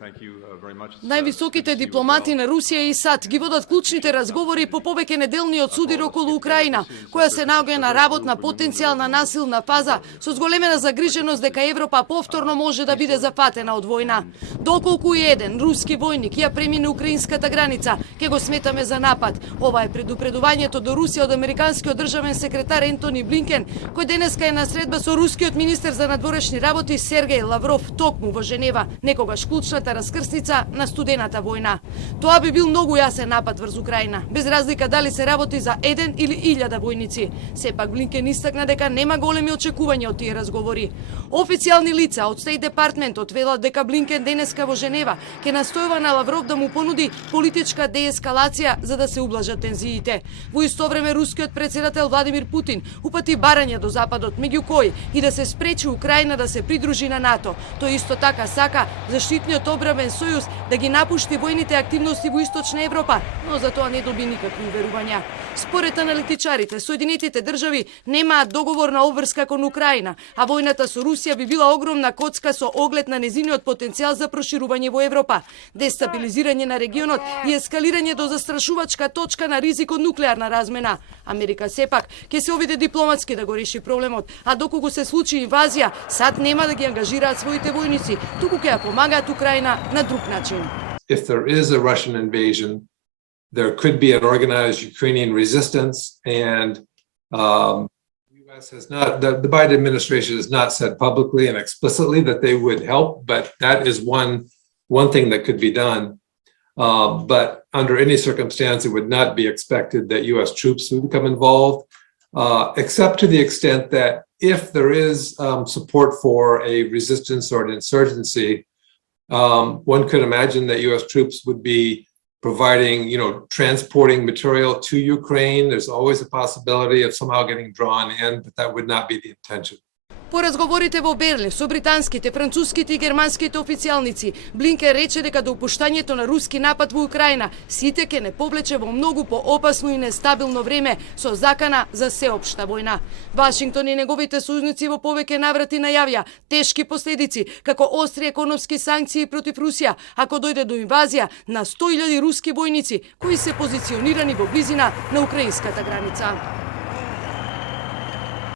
Највисоките дипломати на Русија и САД ги водат клучните разговори по повеќе неделниот судир околу Украина, која се наоѓа на работна потенцијална насилна фаза со зголемена загриженост дека Европа повторно може да биде зафатена од војна. Доколку и еден руски војник ја премине украинската граница, ќе го сметаме за напад. Ова е предупредувањето до Русија од американскиот државен секретар Ентони Блинкен, кој денеска е на средба со рускиот министер за надворешни работи Сергеј Лавров токму во Женева, некогаш клучната раскрсница на студената војна. Тоа би бил многу јасен напад врз Украина, без разлика дали се работи за 1 или 1000 војници. Сепак Блинкен истакна дека нема големи очекувања од тие разговори. Официјални лица од Стејт департментот велат дека Блинкен денеска во Женева ќе настојува на Лавров да му понуди политичка деескалација за да се ублажат тензиите. Во исто време рускиот претседател Владимир Путин упати барања до Западот, меѓу кои и да се спречи Украина да се придружи на НАТО. Тој исто така сака заштитниот одбранбен сојуз да ги напушти војните активности во Источна Европа, но за тоа не доби никакви уверувања. Според аналитичарите, Соединетите држави немаат договорна обврска кон Украина, а војната со Русија би била огромна коцка со оглед на незиниот потенцијал за проширување во Европа, дестабилизирање на регионот и ескалирање до застрашувачка точка на ризик од нуклеарна размена. Америка сепак ќе се обиде дипломатски да го реши проблемот, а доколку се случи инвазија, САД нема да ги ангажираат своите војници, туку ќе ја помагаат Украина на друг начин. If there is a Russian invasion, there could be an organized Ukrainian resistance, and U.S. has not, the Biden administration has not said publicly and explicitly that they would help, but that is one thing that could be done. But under any circumstance, it would not be expected that U.S. troops would become involved, except to the extent that if there is support for a resistance or an insurgency, one could imagine that U.S. troops would be providing, transporting material to Ukraine. There's always a possibility of somehow getting drawn in, but that would not be the intention. По разговорите во Берлин со британските, француските и германските официјалници, Блинкен рече дека допуштањето на руски напад во Украина сите ќе не повлече во многу поопасно и нестабилно време со закана за сеопшта војна. Вашингтон и неговите сојузници во повеќе наврати најавија тешки последици, како остри економски санкции против Русија, ако дојде до инвазија на 100.000 руски војници кои се позиционирани во близина на украинската граница.